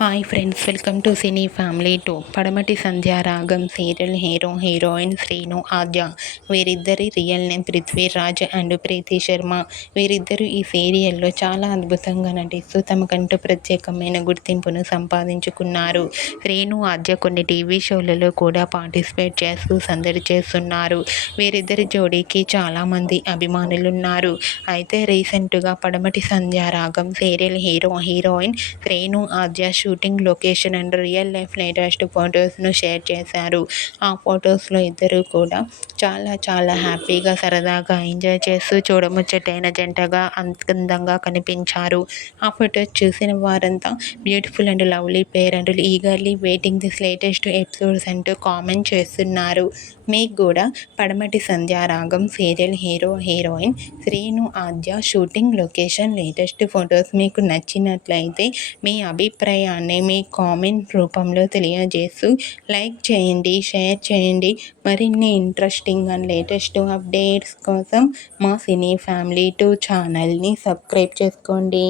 Hi friends, welcome to cine family 2. పడమటి సంధ్యారాగం serial hero heroine Srinu ఆద్య. వీరిద్దరి రియల్ నేమ్ పృథ్వీరాజ్ అండ్ ప్రీతి శర్మ. వీరిద్దరూ ఈ సీరియల్లో చాలా అద్భుతంగా నటిస్తూ తమకంటూ ప్రత్యేకమైన గుర్తింపును సంపాదించుకున్నారు. శ్రీను ఆద్య కొన్ని టీవీ షోలలో కూడా పార్టిసిపేట్ చేస్తూ సందడి చేస్తున్నారు. వీరిద్దరి జోడీకి చాలామంది అభిమానులున్నారు. అయితే రీసెంట్గా పడమటి సంధ్యారాగం serial hero heroine Srinu Aadya shooting location and real life latest ఫొటోస్ను షేర్ చేశారు. ఆ ఫొటోస్లో ఇద్దరు కూడా చాలా హ్యాపీగా సరదాగా ఎంజాయ్ చేస్తూ చూడముచ్చటైన జంటగా అందంగా కనిపించారు. ఆ ఫొటోస్ చూసిన వారంతా beautiful and lovely pair and eagerly waiting this latest episodes అంటూ కామెంట్ చేస్తున్నారు. మీకు కూడా పడమటి సంధ్యారాగం serial hero heroine Srinu Aadya shooting location latest photos మీకు నచ్చినట్లయితే మీ అభిప్రాయాన్ని మీ కామెంట్ రూపంలో తెలియజేస్తూ లైక్ చేయండి, షేర్ చేయండి. మరిన్ని ఇంట్రెస్టింగ్ అండ్ లేటెస్ట్ అప్డేట్స్ కోసం మా సినీ ఫ్యామిలీ 2 ఛానల్ని సబ్స్క్రైబ్ చేసుకోండి.